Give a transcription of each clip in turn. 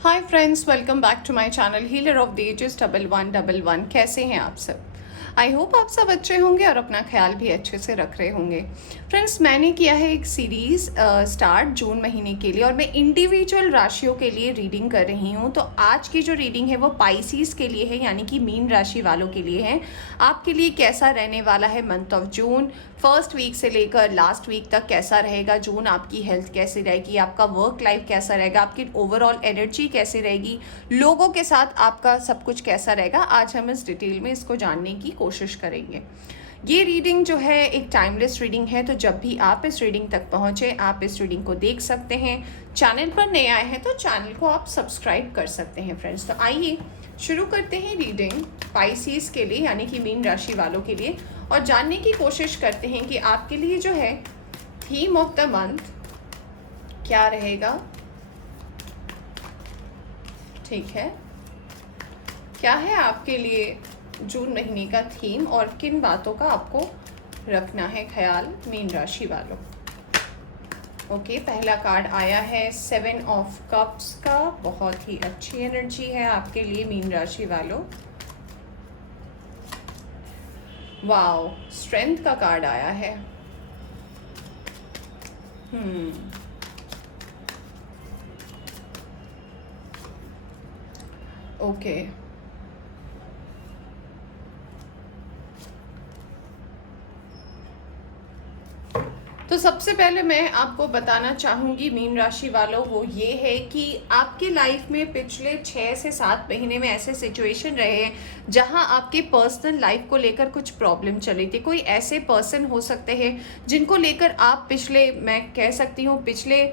Hi friends, welcome back to my channel healer of the ages 1111। कैसे हैं आप सब? आई होप आप सब अच्छे होंगे और अपना ख्याल भी अच्छे से रख रहे होंगे। फ्रेंड्स, मैंने किया है एक सीरीज़ स्टार्ट जून महीने के लिए और मैं इंडिविजुअल राशियों के लिए रीडिंग कर रही हूँ। तो आज की जो रीडिंग है वो पाइसीज़ के लिए है, यानी कि मीन राशि वालों के लिए है। आपके लिए कैसा रहने वाला है month of June, first week से लेकर लास्ट वीक तक कैसा रहेगा जून, आपकी हेल्थ कैसी रहेगी, आपका वर्क लाइफ कैसा रहेगा, आपकी ओवरऑल एनर्जी कैसी रहेगी, लोगों के साथ आपका सब कुछ कैसा रहेगा, आज हम इस डिटेल में इसको जानने की कोशिश करेंगे। ये रीडिंग जो है एक टाइमलेस रीडिंग है, तो जब भी आप इस रीडिंग तक पहुंचे आप इस रीडिंग को देख सकते हैं। चैनल पर नए आए हैं तो चैनल को आप सब्सक्राइब कर सकते हैं फ्रेंड्स। तो आइए शुरू करते हैं रीडिंग पाइसीज के लिए, यानी कि मीन राशि वालों के लिए, और जानने की कोशिश करते हैं कि आपके लिए जो है थीम ऑफ द मंथ क्या रहेगा। ठीक है, क्या है आपके लिए जून महीने का थीम और किन बातों का आपको रखना है ख्याल मीन राशि वालों। ओके, पहला कार्ड आया है 7 ऑफ कप्स का। बहुत ही अच्छी एनर्जी है आपके लिए मीन राशि वालों। वाओ, स्ट्रेंथ का कार्ड आया है। ओके, तो सबसे पहले मैं आपको बताना चाहूँगी मीन राशि वालों, वो ये है कि आपकी लाइफ में पिछले 6 से 7 महीने में ऐसे सिचुएशन रहे हैं जहां आपके पर्सनल लाइफ को लेकर कुछ प्रॉब्लम चली थी। कोई ऐसे पर्सन हो सकते हैं जिनको लेकर आप पिछले, मैं कह सकती हूँ पिछले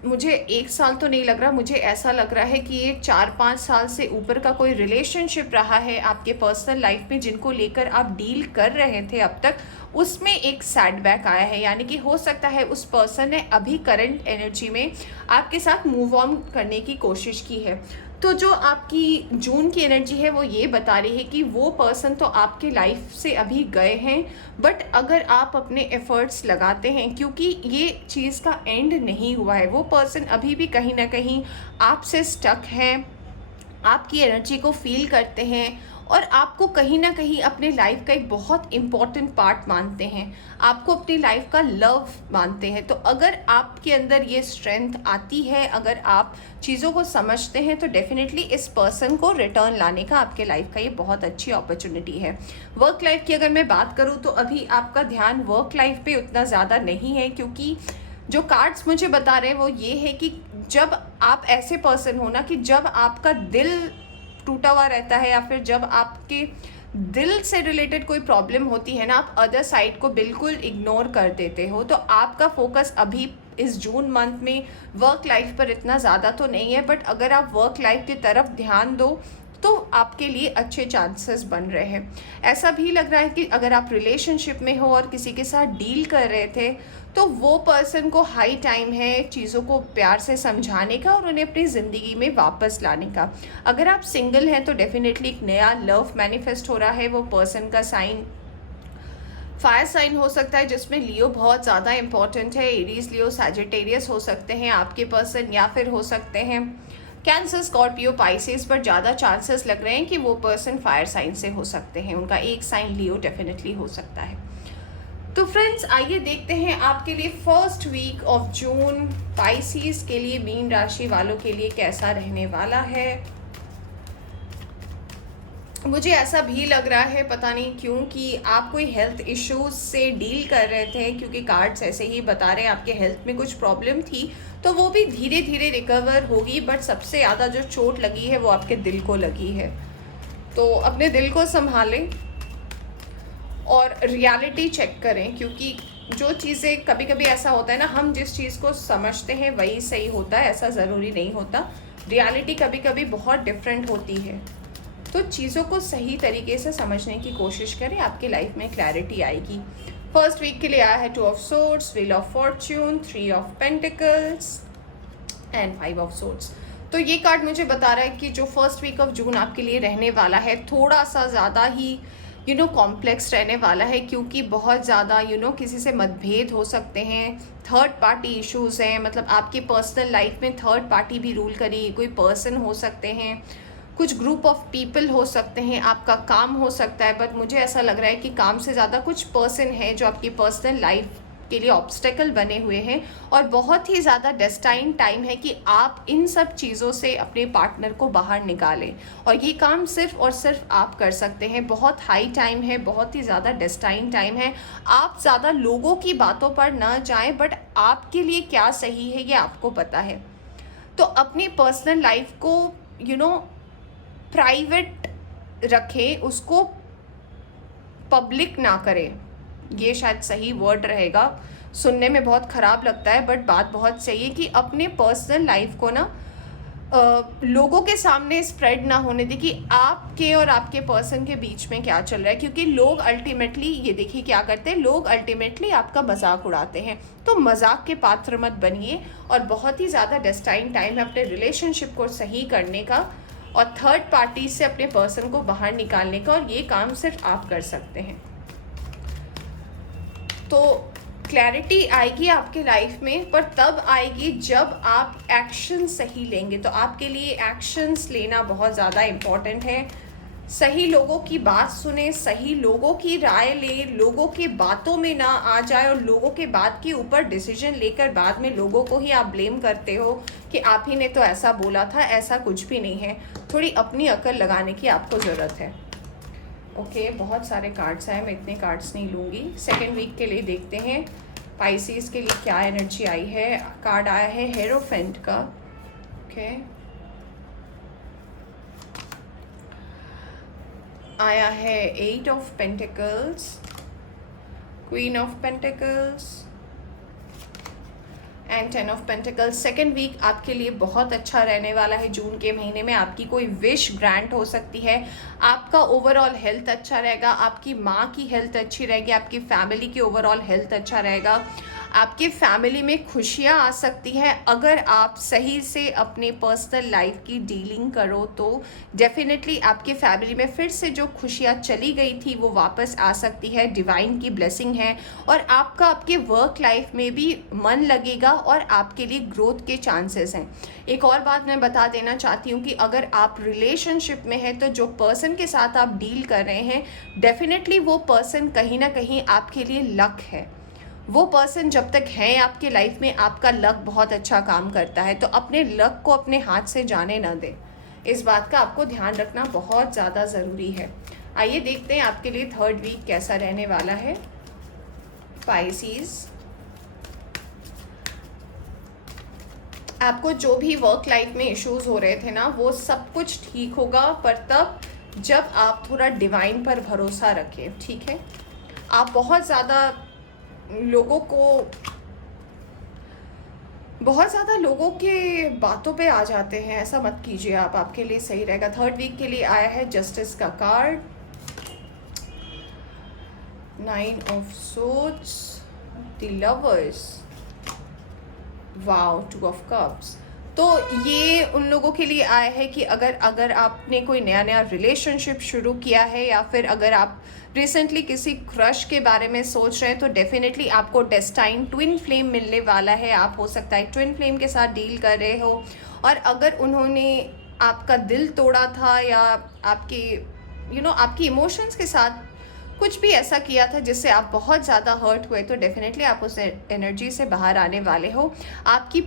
मुझे 1 साल तो नहीं लग रहा, मुझे ऐसा लग रहा है कि ये 4-5 साल से ऊपर का कोई रिलेशनशिप रहा है आपके पर्सनल लाइफ में, जिनको लेकर आप डील कर रहे थे अब तक, उसमें एक सेटबैक आया है। यानी कि हो सकता है उस पर्सन ने अभी करंट एनर्जी में आपके साथ मूव ऑन करने की कोशिश की है। तो जो आपकी जून की एनर्जी है वो ये बता रही है कि वो पर्सन तो आपके लाइफ से अभी गए हैं, बट अगर आप अपने एफर्ट्स लगाते हैं, क्योंकि ये चीज़ का एंड नहीं हुआ है, वो पर्सन अभी भी कहीं ना कहीं आपसे स्टक है, आपकी एनर्जी को फील करते हैं और आपको कहीं ना कहीं अपने लाइफ का एक बहुत इम्पॉर्टेंट पार्ट मानते हैं, आपको अपनी लाइफ का लव मानते हैं। तो अगर आपके अंदर ये स्ट्रेंथ आती है, अगर आप चीज़ों को समझते हैं, तो डेफिनेटली इस पर्सन को रिटर्न लाने का आपके लाइफ का ये बहुत अच्छी अपॉर्चुनिटी है। वर्क लाइफ की अगर मैं बात करूँ तो अभी आपका ध्यान वर्क लाइफ पे उतना ज़्यादा नहीं है, क्योंकि जो कार्ड्स मुझे बता रहे हैं वो ये है कि जब आप ऐसे पर्सन हो ना कि जब आपका दिल टूटा हुआ रहता है या फिर जब आपके दिल से रिलेटेड कोई प्रॉब्लम होती है ना, आप अदर साइड को बिल्कुल इग्नोर कर देते हो। तो आपका फोकस अभी इस जून मंथ में वर्क लाइफ पर इतना ज़्यादा तो नहीं है, बट अगर आप वर्क लाइफ की तरफ ध्यान दो तो आपके लिए अच्छे चांसेस बन रहे हैं। ऐसा भी लग रहा है कि अगर आप रिलेशनशिप में हो और किसी के साथ डील कर रहे थे, तो वो पर्सन को हाई टाइम है चीज़ों को प्यार से समझाने का और उन्हें अपनी ज़िंदगी में वापस लाने का। अगर आप सिंगल हैं तो डेफिनेटली एक नया लव मैनिफेस्ट हो रहा है। वो पर्सन का साइन फायर साइन हो सकता है, जिसमें लियो बहुत ज़्यादा इंपॉर्टेंट है। एरीज, लियो, सैजिटेरियस हो सकते हैं आपके पर्सन, या फिर हो सकते हैं कैंसर, स्कॉर्पियो, पाइसेस, पर ज़्यादा चांसेस लग रहे हैं कि वो पर्सन फायर साइन से हो सकते हैं। उनका एक साइन लियो डेफिनेटली हो सकता है। तो फ्रेंड्स, आइए देखते हैं आपके लिए first week of June Pisces के लिए, मीन राशि वालों के लिए कैसा रहने वाला है। मुझे ऐसा भी लग रहा है, पता नहीं क्यों, कि आप कोई हेल्थ इश्यूज से डील कर रहे थे, क्योंकि कार्ड्स ऐसे ही बता रहे हैं आपके हेल्थ में कुछ प्रॉब्लम थी, तो वो भी धीरे धीरे रिकवर होगी। बट सबसे ज़्यादा जो चोट लगी है वो आपके दिल को लगी है। तो अपने दिल को संभालें और रियलिटी चेक करें, क्योंकि जो चीज़ें कभी कभी ऐसा होता है ना, हम जिस चीज़ को समझते हैं वही सही होता है, ऐसा ज़रूरी नहीं होता। रियलिटी कभी कभी बहुत डिफरेंट होती है। तो चीज़ों को सही तरीके से समझने की कोशिश करें, आपकी लाइफ में क्लैरिटी आएगी। फर्स्ट वीक के लिए आया है 2 of swords, wheel of Fortune, 3 of pentacles and 5 of swords. तो ये कार्ड मुझे बता रहा है कि जो फर्स्ट वीक ऑफ जून आपके लिए रहने वाला है थोड़ा सा ज़्यादा ही कॉम्प्लेक्स रहने वाला है, क्योंकि बहुत ज़्यादा किसी से मतभेद हो सकते हैं, थर्ड पार्टी इश्यूज़ हैं, मतलब आपकी पर्सनल लाइफ में थर्ड पार्टी भी रूल करी, कोई पर्सन हो सकते हैं, कुछ ग्रुप ऑफ पीपल हो सकते हैं, आपका काम हो सकता है। बट मुझे ऐसा लग रहा है कि काम से ज़्यादा कुछ पर्सन है जो आपकी पर्सनल लाइफ के लिए ऑब्स्टेकल बने हुए हैं, और बहुत ही ज़्यादा डेस्टाइन टाइम है कि आप इन सब चीज़ों से अपने पार्टनर को बाहर निकालें, और ये काम सिर्फ और सिर्फ आप कर सकते हैं। बहुत हाई टाइम है, बहुत ही ज़्यादा डेस्टाइन टाइम है। आप ज़्यादा लोगों की बातों पर ना जाएं, बट आपके लिए क्या सही है ये आपको पता है। तो अपनी पर्सनल लाइफ को प्राइवेट रखें, उसको पब्लिक ना करें। ये शायद सही वर्ड रहेगा, सुनने में बहुत ख़राब लगता है बट बात बहुत सही है कि अपने पर्सनल लाइफ को ना लोगों के सामने स्प्रेड ना होने दे कि आपके और आपके पर्सन के बीच में क्या चल रहा है, क्योंकि लोग अल्टीमेटली ये देखिए क्या करते हैं, लोग अल्टीमेटली आपका मजाक उड़ाते हैं। तो मजाक के पात्र मत बनिए, और बहुत ही ज़्यादा डेस्टाइन टाइम है अपने रिलेशनशिप को सही करने का और थर्ड पार्टी से अपने पर्सन को बाहर निकालने का, और ये काम सिर्फ आप कर सकते हैं। तो क्लैरिटी आएगी आपके लाइफ में, पर तब आएगी जब आप एक्शन सही लेंगे। तो आपके लिए एक्शंस लेना बहुत ज़्यादा इम्पॉर्टेंट है। सही लोगों की बात सुने, सही लोगों की राय ले, लोगों की बातों में ना आ जाए, और लोगों के बात के ऊपर डिसीजन लेकर बाद में लोगों को ही आप ब्लेम करते हो कि आप ही ने तो ऐसा बोला था। ऐसा कुछ भी नहीं है, थोड़ी अपनी अकल लगाने की आपको ज़रूरत है। ओके, बहुत सारे कार्ड्स आए, मैं इतने कार्ड्स नहीं लूँगी। सेकेंड वीक के लिए देखते हैं पाइसेस के लिए क्या एनर्जी आई है। कार्ड आया है हेरोफेंट का। ओके, आया है 8 of pentacles, queen of pentacles and 10 of pentacles. Second week आपके लिए बहुत अच्छा रहने वाला है। जून के महीने में आपकी कोई विश ग्रांट हो सकती है, आपका ओवरऑल हेल्थ अच्छा रहेगा, आपकी माँ की हेल्थ अच्छी रहेगी, आपकी फैमिली की ओवरऑल हेल्थ अच्छा रहेगा, आपके फैमिली में खुशियाँ आ सकती हैं। अगर आप सही से अपने पर्सनल लाइफ की डीलिंग करो तो डेफिनेटली आपके फैमिली में फिर से जो खुशियाँ चली गई थी वो वापस आ सकती है। डिवाइन की ब्लेसिंग है, और आपका आपके वर्क लाइफ में भी मन लगेगा और आपके लिए ग्रोथ के चांसेस हैं। एक और बात मैं बता देना चाहती हूँ कि अगर आप रिलेशनशिप में हैं तो जो पर्सन के साथ आप डील कर रहे हैं, डेफिनेटली वो पर्सन कहीं ना कहीं आपके लिए लक है। वो पर्सन जब तक है आपके लाइफ में, आपका लक बहुत अच्छा काम करता है। तो अपने लक को अपने हाथ से जाने ना दें, इस बात का आपको ध्यान रखना बहुत ज़्यादा ज़रूरी है। आइए देखते हैं आपके लिए थर्ड वीक कैसा रहने वाला है पाइसेस। आपको जो भी वर्क लाइफ में इश्यूज हो रहे थे ना, वो सब कुछ ठीक होगा, पर तब जब आप थोड़ा डिवाइन पर भरोसा रखें, ठीक है। आप बहुत ज़्यादा लोगों के बातों पे आ जाते हैं, ऐसा मत कीजिए आप, आपके लिए सही रहेगा। थर्ड वीक के लिए आया है जस्टिस का card, 9 of swords, the lovers, wow, 2 of cups. तो ये उन लोगों के लिए आया है कि अगर आपने कोई नया रिलेशनशिप शुरू किया है, या फिर अगर आप रिसेंटली किसी क्रश के बारे में सोच रहे हैं, तो डेफिनेटली आपको डेस्टाइन ट्विन फ्लेम मिलने वाला है। आप हो सकता है ट्विन फ्लेम के साथ डील कर रहे हो, और अगर उन्होंने आपका दिल तोड़ा था या आपकी इमोशंस के साथ कुछ भी ऐसा किया था जिससे आप बहुत ज़्यादा हर्ट हुए, तो डेफिनेटली आप उस एनर्जी से बाहर आने वाले हो। आपके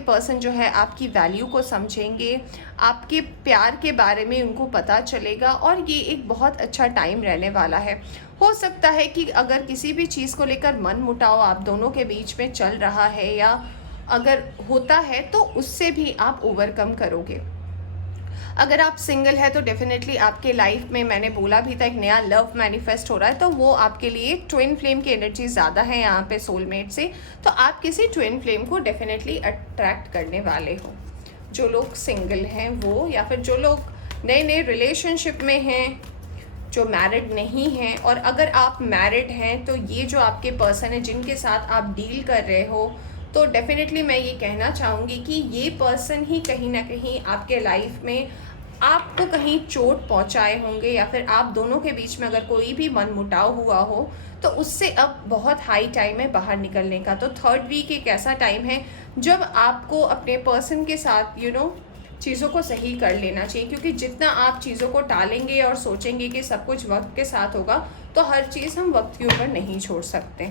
पर्सन जो है आपकी वैल्यू को समझेंगे, आपके प्यार के बारे में उनको पता चलेगा, और ये एक बहुत अच्छा टाइम रहने वाला है। हो सकता है कि अगर किसी भी चीज़ को लेकर मन मुटाव आप दोनों के बीच में चल रहा है, या अगर होता है तो उससे भी आप ओवरकम करोगे। अगर आप सिंगल है तो डेफिनेटली आपके लाइफ में, मैंने बोला भी था, एक नया लव मैनिफेस्ट हो रहा है, तो वो आपके लिए ट्विन फ्लेम की एनर्जी ज़्यादा है यहाँ पे सोलमेट से। तो आप किसी ट्विन फ्लेम को डेफिनेटली अट्रैक्ट करने वाले हो। जो लोग सिंगल हैं वो, या फिर जो लोग नए रिलेशनशिप में हैं, जो मैरिड नहीं हैं, और अगर आप मैरिड हैं तो ये जो आपके पर्सन है जिनके साथ आप डील कर रहे हो, तो डेफिनेटली मैं ये कहना चाहूँगी कि ये पर्सन ही कहीं ना कहीं आपके लाइफ में आपको कहीं चोट पहुंचाए होंगे, या फिर आप दोनों के बीच में अगर कोई भी मनमुटाव हुआ हो तो उससे अब बहुत हाई टाइम है बाहर निकलने का। तो थर्ड वीक एक ऐसा टाइम है जब आपको अपने पर्सन के साथ चीज़ों को सही कर लेना चाहिए, क्योंकि जितना आप चीज़ों को टालेंगे और सोचेंगे कि सब कुछ वक्त के साथ होगा, तो हर चीज़ हम वक्त के ऊपर नहीं छोड़ सकते।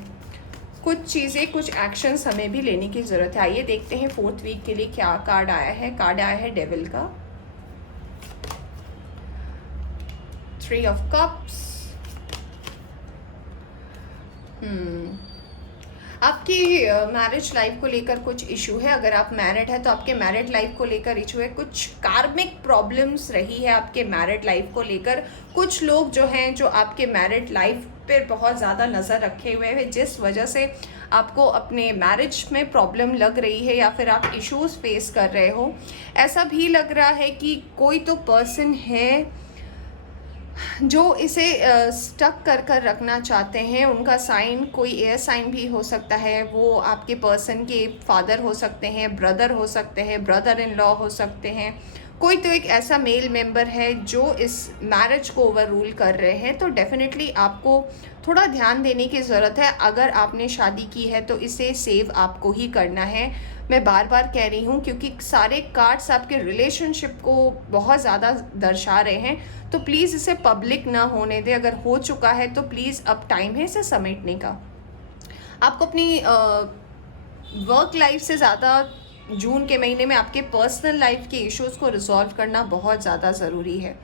कुछ चीज़ें, कुछ एक्शंस हमें भी लेने की ज़रूरत है। आइए देखते हैं फोर्थ वीक के लिए क्या कार्ड आया है। कार्ड आया है डेविल का, 3 ऑफ कप्स। आपकी मैरिज लाइफ को लेकर कुछ इशू है। अगर आप मैरिड है तो आपके मैरिड लाइफ को लेकर इशू है। कुछ कार्मिक प्रॉब्लम्स रही है आपके मैरिड लाइफ को लेकर। कुछ लोग जो हैं जो आपके मैरिड लाइफ पर बहुत ज़्यादा नज़र रखे हुए हैं, जिस वजह से आपको अपने मैरिज में प्रॉब्लम लग रही है या फिर आप इश्यूज फेस कर रहे हो। ऐसा भी लग रहा है कि कोई तो पर्सन है जो इसे स्टक कर रखना चाहते हैं। उनका साइन कोई एयर साइन भी हो सकता है। वो आपके पर्सन के फादर हो सकते हैं, ब्रदर हो सकते हैं, ब्रदर इन लॉ हो सकते हैं। कोई तो एक ऐसा मेल मेंबर है जो इस मैरिज को ओवर रूल कर रहे हैं। तो डेफिनेटली आपको थोड़ा ध्यान देने की ज़रूरत है। अगर आपने शादी की है तो इसे सेव आपको ही करना है। मैं बार बार कह रही हूँ, क्योंकि सारे कार्ड्स आपके रिलेशनशिप को बहुत ज़्यादा दर्शा रहे हैं। तो प्लीज़ इसे पब्लिक ना होने दें। अगर हो चुका है तो प्लीज़ अब टाइम है इसे समेटने का। आपको अपनी वर्क लाइफ से ज़्यादा जून के महीने में आपके पर्सनल लाइफ के इश्यूज़ को रिजॉल्व करना बहुत ज़्यादा ज़रूरी है।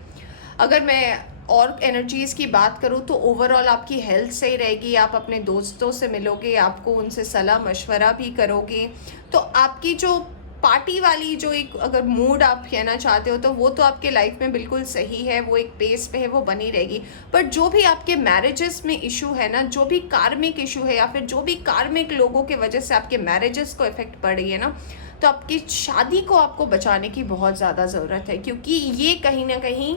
अगर मैं और एनर्जीज़ की बात करूँ तो ओवरऑल आपकी हेल्थ सही रहेगी। आप अपने दोस्तों से मिलोगे, आपको उनसे सलाह मशवरा भी करोगे। तो आपकी जो पार्टी वाली जो एक अगर मूड आप कहना चाहते हो तो वो तो आपके लाइफ में बिल्कुल सही है, वो एक पेस पे है, वो बनी रहेगी। बट जो भी आपके मैरिजेस में इशू है ना, जो भी कार्मिक इशू है या फिर जो भी कार्मिक लोगों के वजह से आपके मैरिजेस को इफेक्ट पड़ रही है ना, तो आपकी शादी को आपको बचाने की बहुत ज़्यादा ज़रूरत है। क्योंकि ये कहीं ना कहीं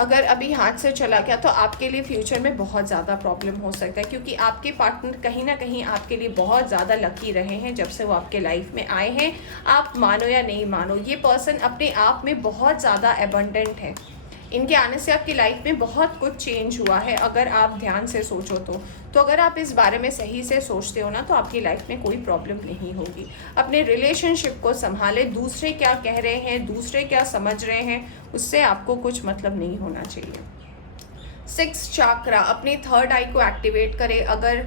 अगर अभी हाथ से चला गया तो आपके लिए फ्यूचर में बहुत ज़्यादा प्रॉब्लम हो सकता है। क्योंकि आपके पार्टनर कहीं ना कहीं आपके लिए बहुत ज़्यादा लकी रहे हैं जब से वो आपके लाइफ में आए हैं। आप मानो या नहीं मानो, ये पर्सन अपने आप में बहुत ज़्यादा एबंडेंट है। इनके आने से आपकी लाइफ में बहुत कुछ चेंज हुआ है अगर आप ध्यान से सोचो तो अगर आप इस बारे में सही से सोचते हो ना, तो आपकी लाइफ में कोई प्रॉब्लम नहीं होगी। अपने रिलेशनशिप को संभाले। दूसरे क्या कह रहे हैं, दूसरे क्या समझ रहे हैं, उससे आपको कुछ मतलब नहीं होना चाहिए। 6 चाक्रा, अपने थर्ड आई को एक्टिवेट करें। अगर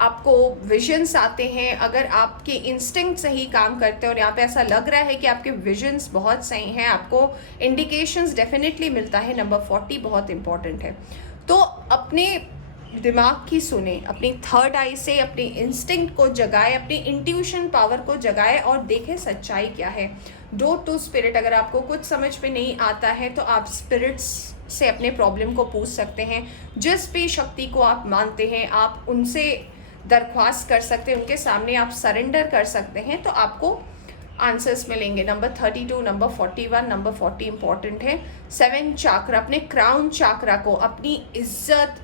आपको विजन्स आते हैं, अगर आपके इंस्टिंक्ट सही काम करते हैं और यहाँ पे ऐसा लग रहा है कि आपके विजन्स बहुत सही हैं, आपको इंडिकेशंस डेफिनेटली मिलता है। नंबर 40 बहुत इंपॉर्टेंट है। तो अपने दिमाग की सुने, अपनी थर्ड आई से अपने इंस्टिंक्ट को जगाए, अपनी इंट्यूशन पावर को जगाए और देखें सच्चाई क्या है। Do to spirit. अगर आपको कुछ समझ में नहीं आता है तो आप स्पिरिट्स से अपने प्रॉब्लम को पूछ सकते हैं। जिस भी शक्ति को आप मानते हैं आप उनसे दरख्वास्त कर सकते हैं, उनके सामने आप सरेंडर कर सकते हैं, तो आपको आंसर्स मिलेंगे। नंबर 32, नंबर 41, नंबर 40 इंपॉर्टेंट है। 7 चाक्रा, अपने क्राउन चाक्रा को, अपनी इज्जत,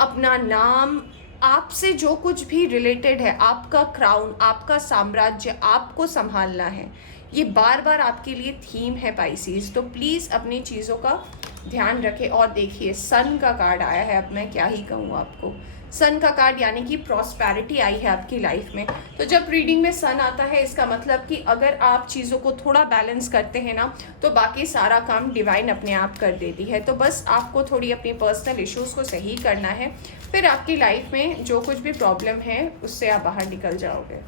अपना नाम, आपसे जो कुछ भी रिलेटेड है, आपका क्राउन, आपका साम्राज्य आपको संभालना है। ये बार बार आपके लिए थीम है पाइसीज। तो प्लीज़ अपनी चीज़ों का ध्यान रखें। और देखिए सन का कार्ड आया है। अब मैं क्या ही कहूँ आपको, सन का कार्ड यानी कि प्रॉस्पेरिटी आई है आपकी लाइफ में। तो जब रीडिंग में सन आता है इसका मतलब कि अगर आप चीज़ों को थोड़ा बैलेंस करते हैं ना, तो बाकी सारा काम डिवाइन अपने आप कर देती है। तो बस आपको थोड़ी अपनी पर्सनल इश्यूज़ को सही करना है, फिर आपकी लाइफ में जो कुछ भी प्रॉब्लम है उससे आप बाहर निकल जाओगे।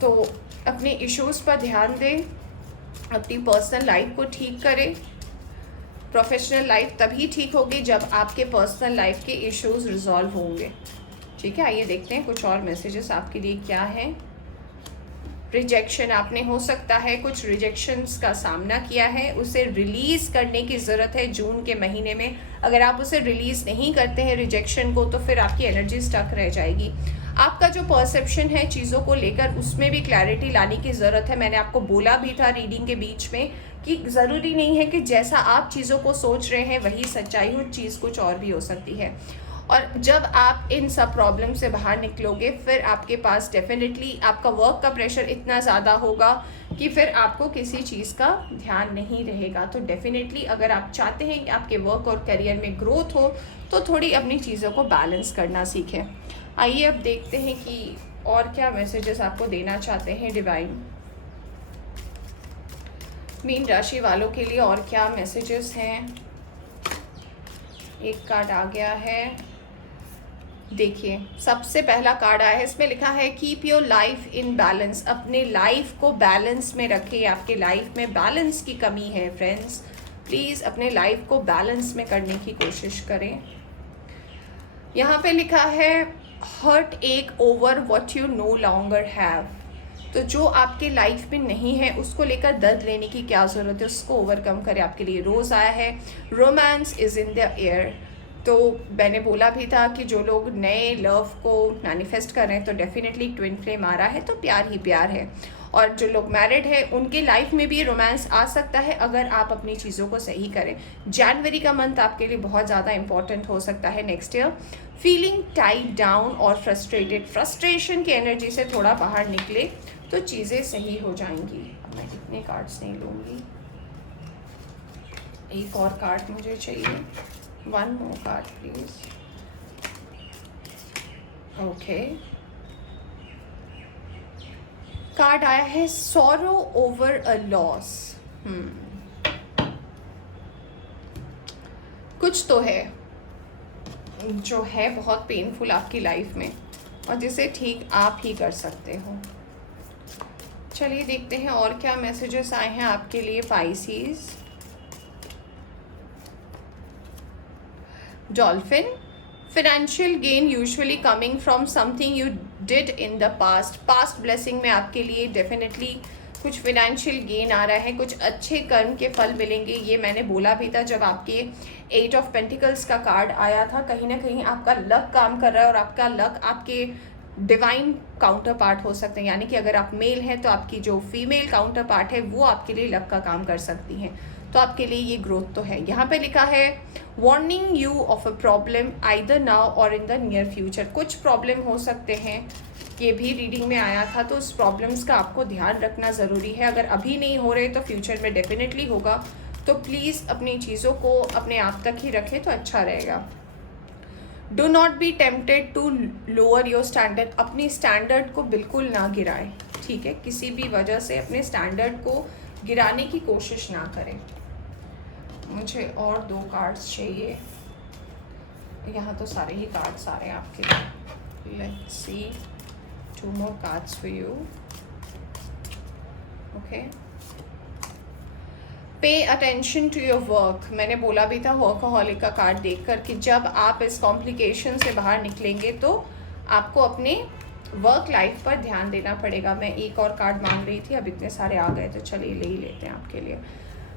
तो अपने इश्यूज़ पर ध्यान दें, अपनी पर्सनल लाइफ को ठीक करें। प्रोफेशनल लाइफ तभी ठीक होगी जब आपके पर्सनल लाइफ के इश्यूज रिजॉल्व होंगे। ठीक है, आइए देखते हैं कुछ और मैसेजेस आपके लिए क्या है। रिजेक्शन, आपने हो सकता है कुछ रिजेक्शंस का सामना किया है, उसे रिलीज करने की ज़रूरत है जून के महीने में। अगर आप उसे रिलीज नहीं करते हैं रिजेक्शन को, तो फिर आपकी एनर्जी स्टक रह जाएगी। आपका जो परसेप्शन है चीज़ों को लेकर, उसमें भी क्लैरिटी लाने की ज़रूरत है। मैंने आपको बोला भी था रीडिंग के बीच में कि ज़रूरी नहीं है कि जैसा आप चीज़ों को सोच रहे हैं वही सच्चाई हो, चीज़ कुछ और भी हो सकती है। और जब आप इन सब प्रॉब्लम से बाहर निकलोगे, फिर आपके पास डेफिनेटली आपका वर्क का प्रेशर इतना ज़्यादा होगा कि फिर आपको किसी चीज़ का ध्यान नहीं रहेगा। तो डेफिनेटली अगर आप चाहते हैं कि आपके वर्क और करियर में ग्रोथ हो तो थोड़ी अपनी चीज़ों को बैलेंस करना सीखें। आइए अब देखते हैं कि और क्या मैसेजेस आपको देना चाहते हैं डिवाइन। मीन राशि वालों के लिए और क्या मैसेजेस हैं। एक कार्ड आ गया है, देखिए सबसे पहला कार्ड आया है, इसमें लिखा है keep your life in balance. अपने लाइफ को बैलेंस में रखें। आपके लाइफ में बैलेंस की कमी है फ्रेंड्स, प्लीज़ अपने लाइफ को बैलेंस में करने की कोशिश करें। यहाँ पे लिखा है हर्ट एक over what you know longer have. तो जो आपके लाइफ में नहीं है उसको लेकर दर्द लेने की क्या ज़रूरत है, उसको ओवरकम करें। आपके लिए रोज़ आया है romance is in the air. तो मैंने बोला भी था कि जो लोग नए लव को मैनिफेस्ट कर रहे हैं तो डेफिनेटली ट्विन फ्लेम आ रहा है, तो प्यार ही प्यार है। और जो लोग मैरिड है उनके लाइफ में भी रोमांस आ सकता है अगर आप अपनी चीज़ों को सही करें। जनवरी का मंथ आपके लिए बहुत ज़्यादा इंपॉर्टेंट हो सकता है next year. Feeling tied down और फ्रस्ट्रेटेड, फ्रस्ट्रेशन की एनर्जी से थोड़ा बाहर निकले तो चीज़ें सही हो जाएंगी। अब मैं इतने कार्ड्स नहीं लूँगी, एक और कार्ड मुझे चाहिए। One more card please. Okay, card आया है सॉरो ओवर अ लॉस। कुछ तो है जो है बहुत पेनफुल आपकी लाइफ में और जिसे ठीक आप ही कर सकते हो। चलिए देखते हैं और क्या मैसेजेस आए हैं आपके लिए Pisces. Dolphin, financial gain usually coming from something you did in the past। Past blessing में आपके लिए डेफिनेटली कुछ फिनेंशियल गेन आ रहा है, कुछ अच्छे कर्म के फल मिलेंगे। ये मैंने बोला भी था जब आपके 8 ऑफ पेंटिकल्स का कार्ड आया था, कहीं ना कहीं आपका लक काम कर रहा है और आपका लक आपके डिवाइन काउंटर पार्ट हो सकते हैं। यानी कि अगर आप मेल हैं तो आपकी जो फीमेल काउंटर पार्ट है वो आपके लिए लक का काम कर सकती हैं। तो आपके लिए ये ग्रोथ तो है। यहाँ पे लिखा है warning you of a problem either now और इन द नियर फ्यूचर। कुछ प्रॉब्लम हो सकते हैं, ये भी रीडिंग में आया था, तो उस प्रॉब्लम्स का आपको ध्यान रखना ज़रूरी है। अगर अभी नहीं हो रहे तो फ्यूचर में डेफिनेटली होगा। तो प्लीज़ अपनी चीज़ों को अपने आप तक ही रखें तो अच्छा रहेगा। Do not be tempted to lower your standard. अपनी स्टैंडर्ड को बिल्कुल ना गिराएं, ठीक है। किसी भी वजह से अपने स्टैंडर्ड को गिराने की कोशिश ना करें। मुझे और 2 कार्ड्स चाहिए। यहाँ तो सारे ही कार्ड्स आ रहे हैं आपके लिए। Let's see 2 more cards for you. Okay. Pay attention to your work. मैंने बोला भी था वर्कहॉलिक का कार्ड देखकर कि जब आप इस कॉम्प्लिकेशन से बाहर निकलेंगे तो आपको अपने वर्क लाइफ पर ध्यान देना पड़ेगा। मैं एक और कार्ड मांग रही थी, अब इतने सारे आ गए तो चलिए ले ही लेते हैं आपके लिए।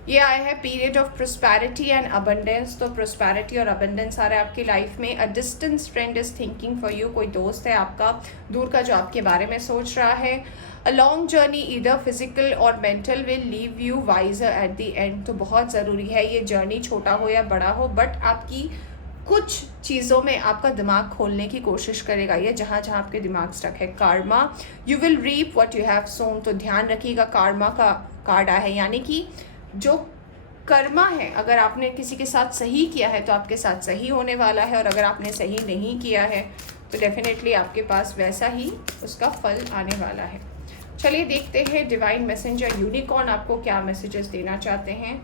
ये आया है period of prosperity and abundance. तो प्रोस्पैरिटी और अबंडेंस आ रहा है आपकी लाइफ में। A distance friend is thinking for you. कोई दोस्त है आपका दूर का जो आपके बारे में सोच रहा है। A long journey either physical or mental will leave you wiser at the end. तो बहुत ज़रूरी है ये जर्नी, छोटा हो या बड़ा हो, बट आपकी कुछ चीज़ों में आपका दिमाग खोलने की कोशिश करेगा ये, जहाँ जहाँ आपके दिमाग स्टक है। Karma, you will reap what you have sown. तो ध्यान रखिएगा, कार्मा का कार्ड आया है, यानी कि जो कर्मा है, अगर आपने किसी के साथ सही किया है तो आपके साथ सही होने वाला है, और अगर आपने सही नहीं किया है तो डेफिनेटली आपके पास वैसा ही उसका फल आने वाला है। चलिए देखते हैं डिवाइन मैसेंजर यूनिकॉर्न आपको क्या मैसेजेस देना चाहते हैं।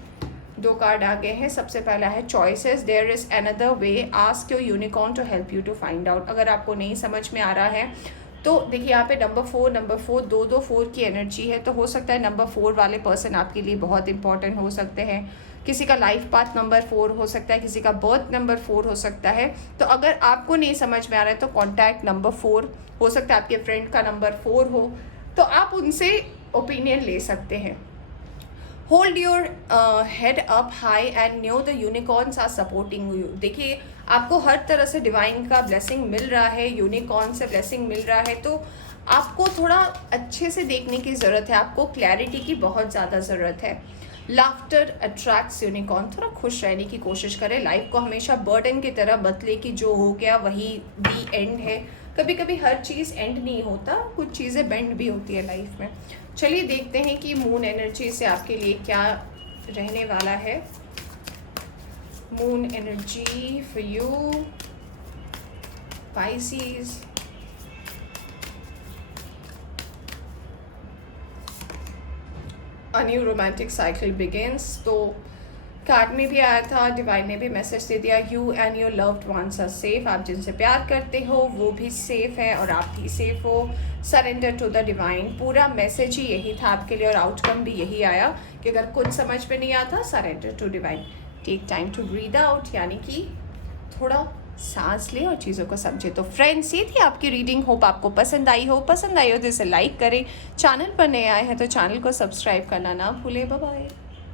2 कार्ड आ गए हैं। सबसे पहला है choices, there is another way, ask your unicorn to help you to find out. अगर आपको नहीं समझ में आ रहा है तो देखिए यहाँ पे नंबर 4 2 4 की एनर्जी है, तो हो सकता है नंबर 4 वाले पर्सन आपके लिए बहुत इंपॉर्टेंट हो सकते हैं। किसी का लाइफ पाथ नंबर 4 हो सकता है, किसी का बर्थ नंबर 4 हो सकता है। तो अगर आपको नहीं समझ में आ रहा है तो कॉन्टैक्ट नंबर 4, हो सकता है आपके फ्रेंड का नंबर 4 हो, तो आप उनसे ओपिनियन ले सकते हैं। Hold your head up high and know the unicorns are supporting you. देखिए आपको हर तरह से डिवाइन का ब्लेसिंग मिल रहा है, यूनिकॉर्न से ब्लेसिंग मिल रहा है, तो आपको थोड़ा अच्छे से देखने की ज़रूरत है, आपको क्लैरिटी की बहुत ज़्यादा ज़रूरत है। Laughter attracts unicorn. थोड़ा खुश रहने की कोशिश करें, लाइफ को हमेशा बर्डन की तरह मत ले कि जो हो गया वही दी एंड है। कभी कभी हर चीज़ एंड नहीं होता, कुछ चीज़ें बेंड भी होती है लाइफ में। चलिए देखते हैं कि मून एनर्जी से आपके लिए क्या रहने वाला है। Moon energy for you Pisces. A new romantic cycle begins. तो कार्ड में भी आया था, डिवाइन ने भी मैसेज दे दिया, you and your loved ones are safe. आप जिनसे प्यार करते हो वो भी सेफ है और आप भी सेफ हो। सरेंडर टू द डिवाइन, पूरा मैसेज ही यही था आपके लिए और आउटकम भी यही आया कि अगर कुछ समझ में नहीं आता, surrender to divine, take time to breathe out, यानी कि थोड़ा सांस ले और चीज़ों को समझे। तो फ्रेंड्स, ये थी आपकी रीडिंग। होप आपको पसंद आई हो तो इसे लाइक करें। चैनल पर नए आए हैं तो चैनल को सब्सक्राइब करना ना भूलें। Bye bye.